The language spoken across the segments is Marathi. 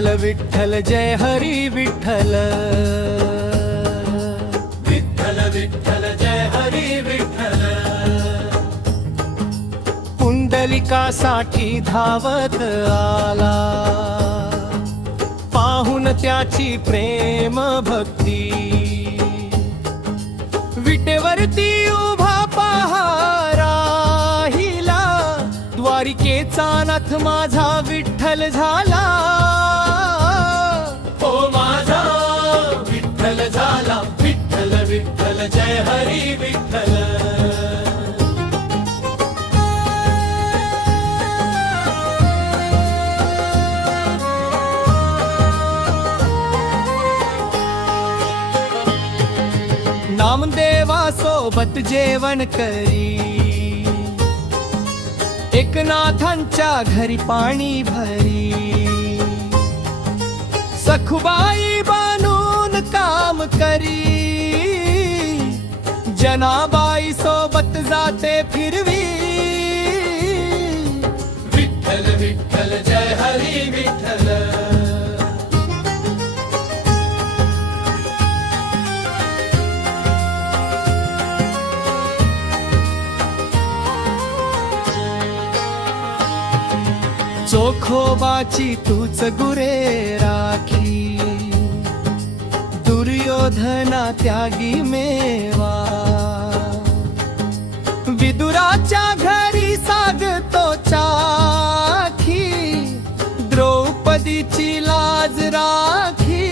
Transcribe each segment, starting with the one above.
विठ्ठल विठ्ठल जय हरी विठ्ठल, विठ्ठल विठ्ठल जय हरी विठ्ठल. पुंडलिकासाठी धावत आला, पाहून त्याची प्रेम भक्ती. विटेवरती उभा पहा राहिला, द्वारिकेचा नाथ माझा विठ्ठल झाला. ओ माझा विठ्ठल झाला, विठ्ठल विठ्ठल जय हरी विठ्ठल. नामदेवा सोबत जेवण करी, एकनाथांच्या घरी पाणी भरी. सखुबाई बनून काम करी, जनाबाई सोबत जाते फिरवी. विठ्ठल विठ्ठल जय हरी विठ्ठल. चोखोबाची तूच गुरे राखी, दुर्योधना त्यागी मेवा. विदुराच्या घरी सागतो चाखी, द्रौपदीची लाज राखी.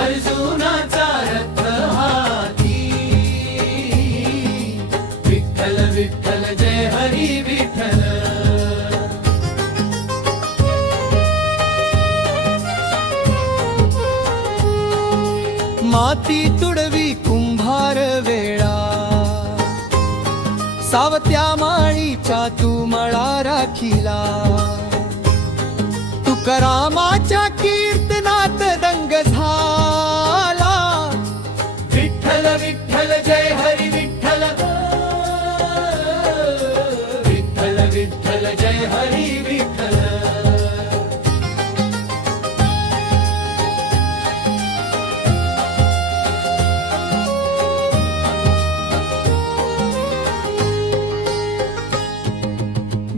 अर्जुनाचा रथ हाती, विठ्ठल विठ्ठल जय हरी विठ्ठल. माती तुडवी कुंभार वेळा, सावत्या माळीच्या तू मळा राखिला. तुकारामाच्या कीर्तनात दंग झाला, विठ्ठल विठ्ठल जय हरी विठ्ठल. विठ्ठल विठ्ठल जय हरी विठ्ठल.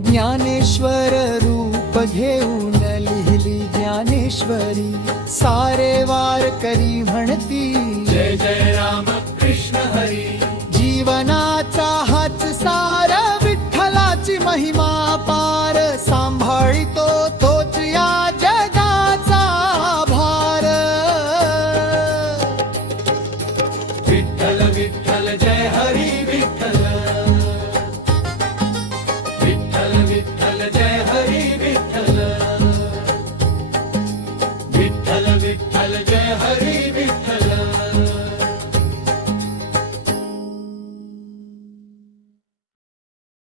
ज्ञानेश्वर रूप घेऊन लिहिली ज्ञानेश्वरी. सारे वारकरी म्हणती जय जय राम कृष्ण हरी. जीवनाचा हाच सार, विठ्ठलाची महिमा पार. सांभाळितो तोच या जगाचा भार. विठ्ठल विठ्ठल जय हरी विठ्ठल. विठ्ठल विठ्ठल जय हरी विठ्ठल. विठ्ठल विठ्ठल जय हरी.